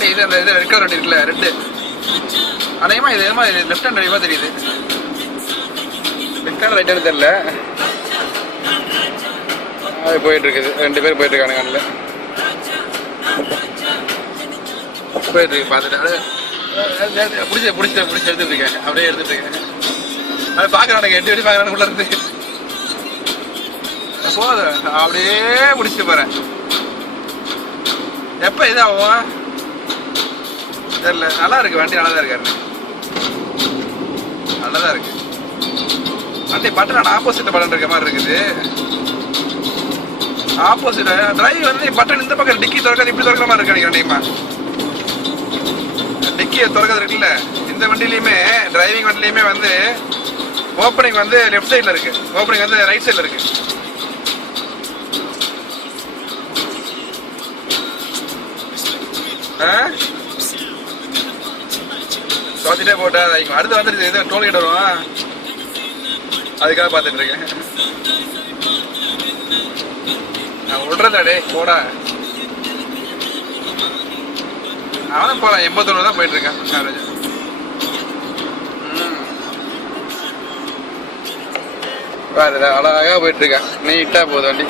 வண்டி இது அந்த இது ரெட் கலர் வண்டி இருக்குல்ல ரெட்டு அநேகமாக இது எதுமா இது லெஃப்ட் ஹேண்ட் டிரைவாக தெரியுது. லெஃப்ட் ஹேண்ட் ரைட் ஹேண்ட் தெரியல. அது போயிட்டு இருக்குது 2 பேர் போயிட்டு இருக்காங்க கண்ணில் போயிட்டு இருக்கு பார்த்துட்டு பிடிச்சி எடுத்துட்டு இருக்கேன் அப்படியே எடுத்துட்டு இருக்கேன். அது பார்க்குறானுங்க 8 வடி பார்க்குறானு உள்ள இருந்து போதும் அப்படியே முடிச்சுட்டு போகிறேன். எப்போ இதாகும் தெரியல. நல்லா இருக்கு வண்டி நல்லா தான் இருக்காரு நல்லா தான் இருக்கு வண்டி. பட்டன் ஆப்போசிட் பட்டன் இருக்க மாதிரி இருக்குது. ஆப்போசிட் டிரைவ் வந்து பட்டன் இந்த பக்கம் டிக்கி திறக்காது இப்படி திறக்கிற மாதிரி இருக்கு வண்டியுமா. டிக்கியை திறக்கிறது இருக்குல்ல இந்த வண்டிலையுமே டிரைவிங் வண்டிலையுமே வந்து ஓப்பனிங் வந்து லெஃப்ட் சைடில் இருக்கு ஓப்பனிங் வந்து ரைட் சைடில் இருக்கு. பார்த்துட்டே போட்டா அடுத்து வந்துருச்சு இது டோல்கேட் வரும் அதுக்காக பார்த்துட்டு இருக்கேன். நான் விடுறதாடே போடா அவனும் போகலாம் 81 தான் போயிட்டு இருக்கேன். பாரு அழகாக போயிட்டு இருக்கேன் நீட்டா போகுது வண்டி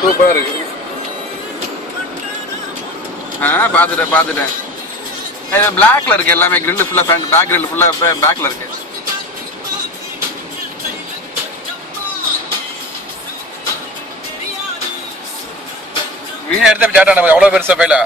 சூப்பரா இருக்கு. பார்த்துட்டேன் பிளாக்ல இருக்கு எல்லாமே கிரில் ஃபுல்லா ஃப்ரண்ட் பேக் கிரில் ஃபுல்லா பேக்ல இருக்கு. வீடியோ எடுத்து ஜாட்டா நம்ம எவ்வளவு பெருசா போயில